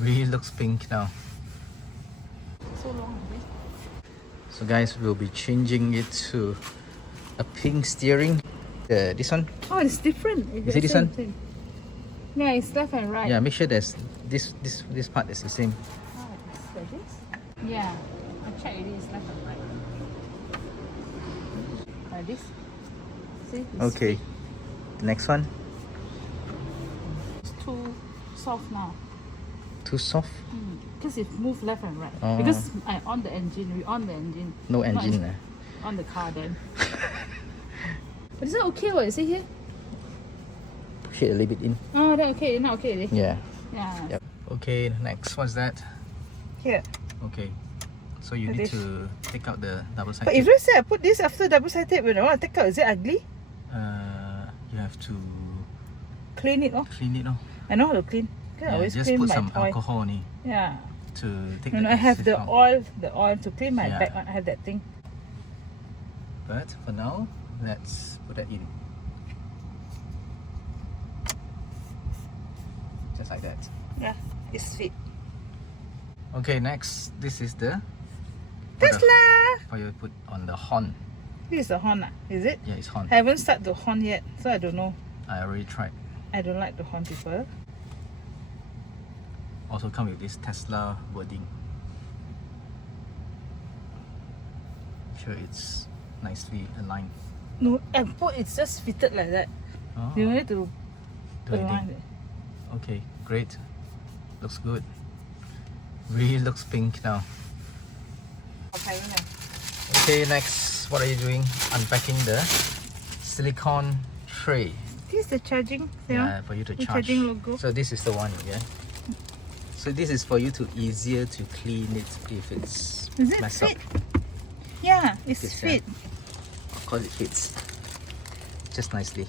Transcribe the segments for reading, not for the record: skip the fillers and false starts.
Really looks pink now. So long. So guys, we'll be changing it to a pink steering. This one? Oh, it's different. Is it this one? Same. Yeah, it's left and right. Yeah, make sure there's this part is the same. Oh, it's like this? Yeah. I checked it is left and right. Like this. See? It's Okay. The next one? It's too soft now. Too soft? Because it moves left and right. Oh. Because I on the engine, we on the engine. No Not engine. on the car then. But is that okay? What is it here? Push it a little bit in. Oh, then okay. Not okay. Already. Yeah. Yeah. Yep. Okay, next, what's that? Here. Okay. So you Like need this. to take out the double side But tape. if let's say I put this after double side tape, when I want to take out, is it ugly? You have to Clean it, oh. clean it. I know how to clean. I Yeah, always just clean put my some oil. alcohol on it Yeah. to take And the I have the silicone. oil to clean my Yeah. back. I have that thing. But for now, let's put that in. Just like that. Yeah, it's fit. Okay, next, this is the Tesla! for you to put on the horn. This is the horn, is it? Yeah, it's horn. I haven't started the horn yet, so I don't know. I already tried. I don't like the horn people. Also come with this Tesla wording. Sure, it's nicely aligned. No, and put it's just fitted like that. Oh, You need to do anything. align it. Okay, great. Looks good. Really looks pink now. Okay, Okay, next, what are you doing? Unpacking the silicone tray. this is the charging. Yeah, for you to the charge. charging logo. So this is the one, yeah. So this is for you to easier to clean it if it's Is it messed fit? up. Yeah, it's Yes, fit. Of course it fits. Just nicely.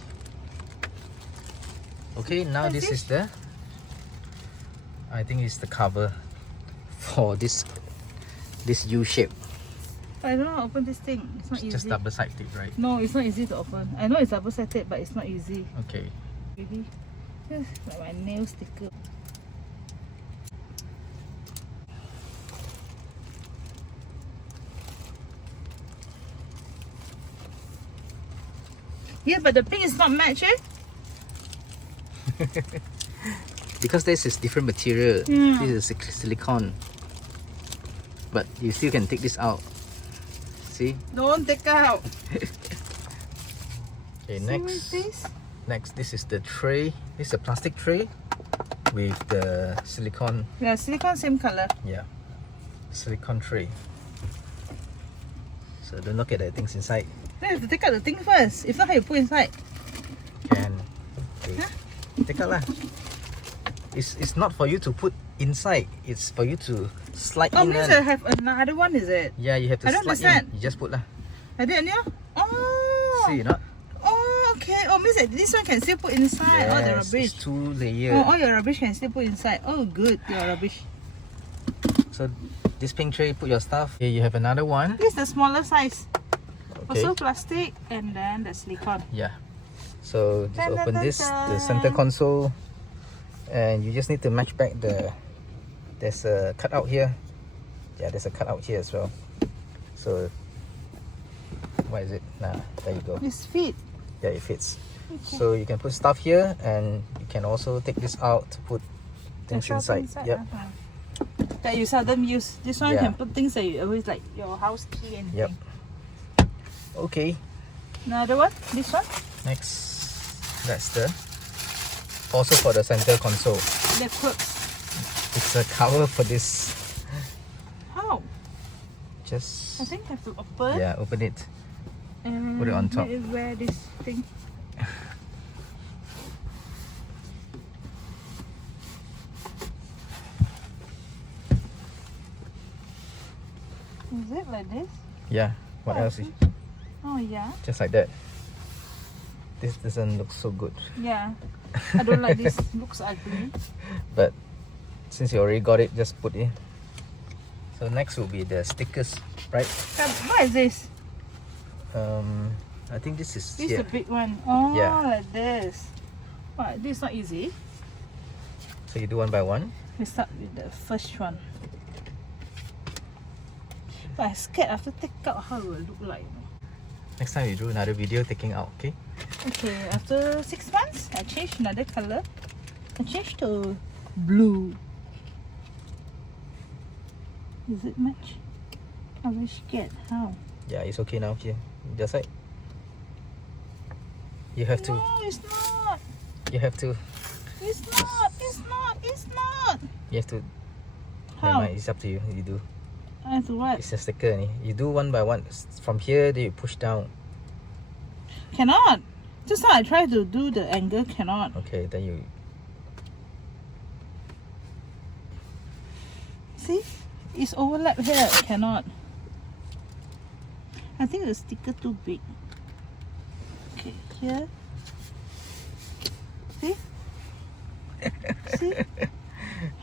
Okay, now What's this this? is the, I think it's the cover for this U shape. I don't know how to open this thing. It's not easy. Just double side tape, right? No, it's not easy to open. I know it's double side tape, but it's not easy. Okay. Maybe just like my nail sticker. Yeah, but the pink is not match, eh? Because this is different material. Yeah. This is silicone. But you still can take this out. See? Don't take out. Okay, See what is this? next this is the tray. This is a plastic tray with the silicone. Yeah, silicone same color. Yeah, silicone tray. So don't look at the things inside. Then you have to take out the thing first. If not, how you put inside? Can okay. Take out lah. It's not for you to put inside. It's for you to slide Oh, in. means Kan. I have another one, is it? Yeah, you have to I don't slide understand. in. You just put lah. I did it, oh. See, not? Oh, okay. Oh, means that this one can still put inside all the Yes, rubbish. it's 2 layer. Oh, all your rubbish can still put inside. Oh, good. Your rubbish. So this pink tray, put your stuff. Here you have another one. This is the smaller size. Okay. Also plastic and then the silicone. Yeah. So just Dun, dun, open dun, this, the dun. center console, and you just need to match back the. There's a cutout here. Yeah, there's a cutout here as well. So what is it? Nah, there you go. This fit. Yeah, it fits. Okay. So you can put stuff here, and you can also take this out to put things The shop inside. Yep. That you seldom use. This one Yeah. can put things that you always like your house key and Yep. thing. Okay. Another one? This one? Next, that's the. Also for the center console. The clips. It's a cover for this. How? Just. I think I have to open. Yeah, open it. And Put it on top. Where this thing? Is it like this? Yeah. What Oh, else? Oh yeah. Just like that. This doesn't look so good. Yeah. I don't like this. Looks ugly. But since you already got it, just put it. So next will be the stickers, right? What is this? I think this is This is here. the big one. Oh, Yeah. like this. What? This is not easy. So you do one by one. We start with the first one. But I'm scared after take out how it will look like. Next time you do another video taking out, okay? Okay, after 6 months, I change another color. I change to blue. Is it much? I'm very scared. How? Yeah, it's okay now here. Just like you have to. No, it's not. You have to. It's not. It's not. It's not. You have to. How? Never mind, it's up to you. You do. I have to what? It's a sticker. Ni. You do one by one. From here, then you push down. Cannot. Just now I try to do the angle. Cannot. Okay, then you. See? It's overlap here. Cannot. I think the sticker too big. Okay, here. See? See?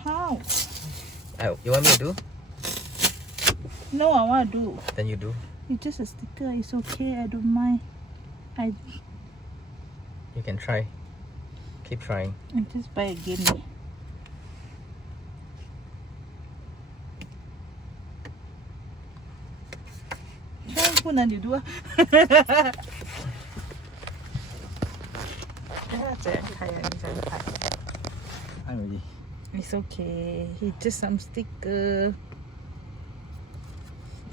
How? You want me to do? No, I want to do. Then you do. It's just a sticker. It's okay. I don't mind. I You can try. Keep trying. just buy again. Try 不能你 do 啊。这样拍啊，你这样拍。 I'm ready. It's okay. It's just some sticker.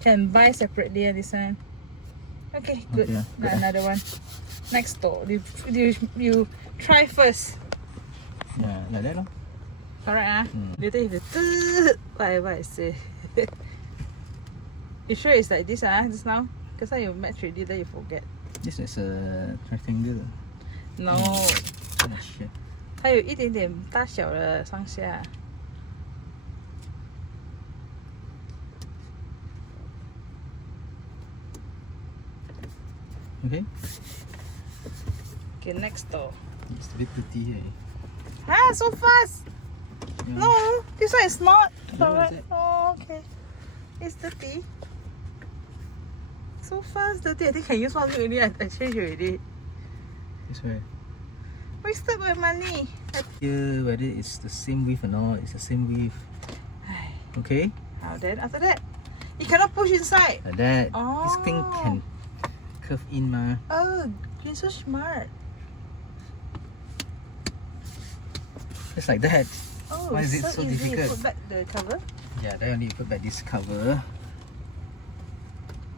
Can buy separately this one. Okay, good. Okay, Now another one. Next door. You try first. Yeah, like that, no? Correct, ah? Later if you whatever I say. You sure it's like this, just now? Because now you match already, then you forget. This is a rectangle. No. Oh shit. 它有一点点大小的上下。 Okay. Okay, next door. It's a bit pretty here. Ah, so fast! Yeah. No, this one is not. No, Correct. is it? Oh, okay. It's dirty. So fast, dirty. I think I use 1 week already. I changed already. This way. Wasted my money. Here, whether it's the same width or not, it's the same width. Okay? Now then, after that, you cannot push inside. Like that. This thing Oh. can curve in, ma. Oh, you're so smart. Just like that. Oh, Why is it so so easy. difficult? Put back the cover. Yeah, then only put back this cover.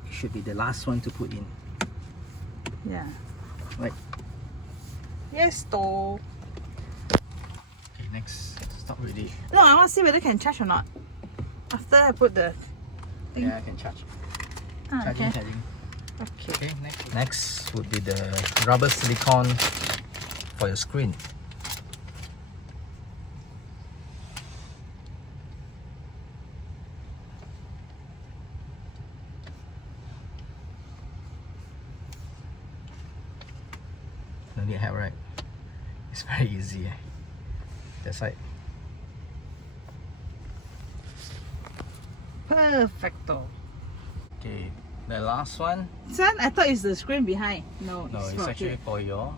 It should be the last one to put in. Yeah. Right. Yes, though. Okay, next. Stop already. No, I want to see whether can charge or not. After I put the thing. Yeah, I can charge. Ah, Charging, okay. charging. Okay. Okay, next would be the rubber silicone for your screen. No need help, right? It's very easy. That's right. Perfecto. Okay, the last one. Son, I thought it's the screen behind. No, No, it's for actually here. for your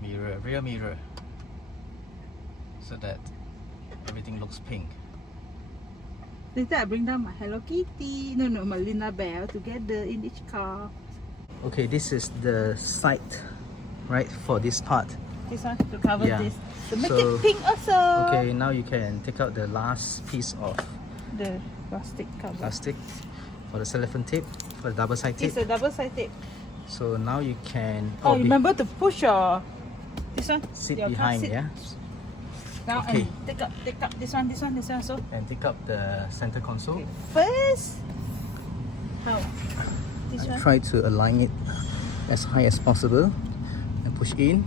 mirror, rear mirror, so that everything looks pink. Later I bring down my Hello Kitty. No, my Lina Bell together in each car. Okay, this is the side, right, for this part. This one to cover Yeah. this. To make So- it pink also. Okay, now you can take out the last piece of The plastic cover. plastic for the cellophane tape, for the double side tape. It's a double side tape. So now you can Oh, remember to push your this one. sit your car behind, seat yeah, Now Okay. and take up this one also. and take up the center console. Okay. First, how? This one. Try to align it as high as possible and push in.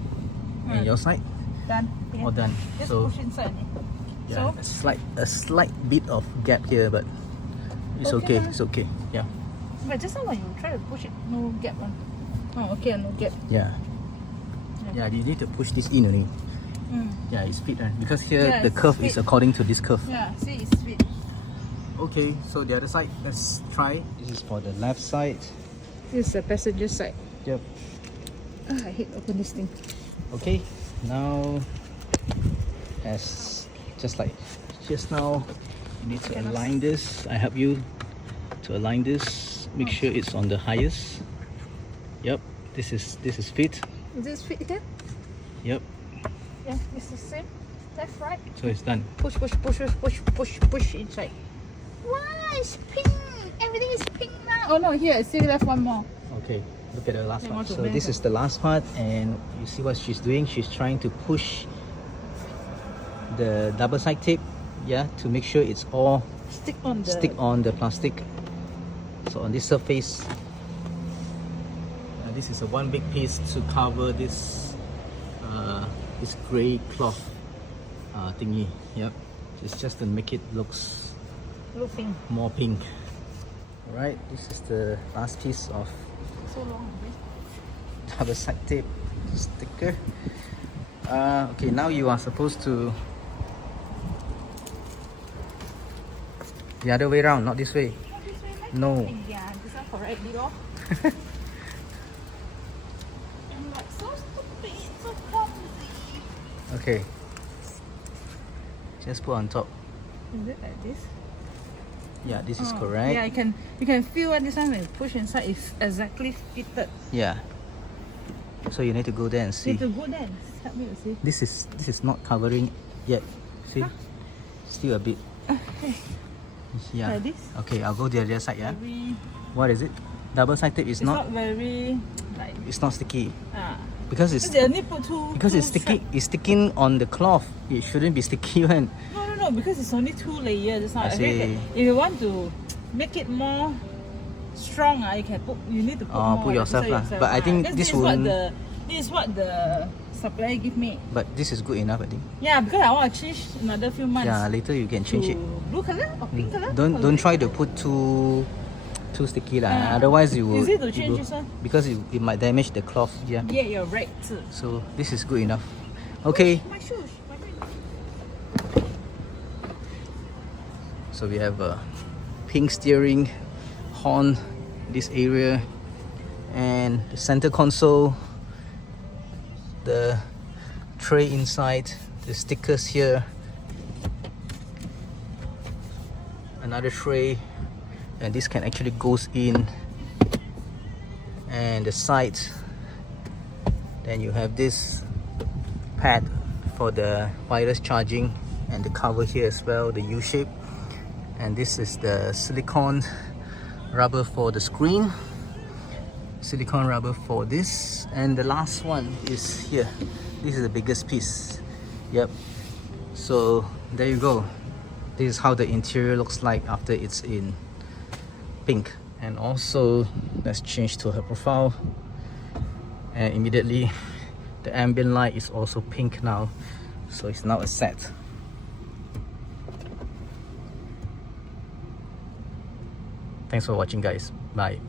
And your side, Done. all done. Just So push inside. yeah, So a slight bit of gap here, but it's Okay okay. lah. It's okay. Yeah, but just now when you try to push it, no gap one. Oh, okay, no gap. yeah, yeah. You need to push this in only. Mm. Yeah, it's fit, right? Because here Yeah, the it's curve fit. is according to this curve. Yeah, see, it's sweet. Okay, so the other side, let's try. This is for the left side. This is the passenger side. Yep. Ah, I hate open this thing. Okay, now as just like just now. You need to align this. I help you to align this. Make sure it's on the highest. Yep, this is fit. Is this fit here? Yep, Yeah, it's the same. Left, right. so it's done. Push, push, push, push, push, push, push inside. Wow, it's pink. Everything is pink now. Oh no, here, it's still left one more. Okay, look at the last They part. want to So blend this it. is the last part, and you see what she's doing. She's trying to push the double side tape, yeah, to make sure it's all Stick on the... stick on the plastic. So on this surface, this is a one big piece to cover this this gray cloth thingy. Yep, it's just to make it looks Looping. more pink. All right, this is the last piece of So long. double side tape sticker. Okay, now you are supposed to the other way around, not this way. No. Yeah, this one correctly off. I'm like so stupid, so clumsy. Okay. Just put on top. Is it like this? Yeah, this is Oh, correct. Yeah, you can feel what this one when you push inside is exactly fitted. Yeah. So you need to go there and You see. have to go there and help me to see. This is not covering yet. See? Huh? Still a bit. Yeah. Like this? Okay, I'll go the other side, yeah. Very, What is it? Double side tape is it's not not very like it's not sticky. because Because they only put two. it's two sticky strap. it's sticking on the cloth. It shouldn't be sticky one. No, because it's only 2 layers. It's not. I see. If you want to make it more strong, you can put. You need to put more. Put yourself lah. But I think Because this is what won't- this is what the supplier give me. But this is good enough, I think. Yeah, because I want to change another few months. Yeah, later you can change it. Blue color or pink color? Don't try to put too sticky lah. Ah. Otherwise you will. Easy to it change will- this one. Because it might damage the cloth. Yeah. Yeah, you're right too. So this is good enough. Okay. My shoes. My shoes. So we have a pink steering horn, this area, and the center console, the tray inside, the stickers here, another tray, and this can actually goes in, and the side. Then you have this pad for the wireless charging, and the cover here as well, the U shape. And this is the silicone rubber for the screen, silicone rubber for this, and the last one is here. This is the biggest piece. Yep. So there you go. This is how the interior looks like after it's in pink. And also let's change to her profile, and immediately the ambient light is also pink now, so it's now a set. Thanks for watching, guys. Bye.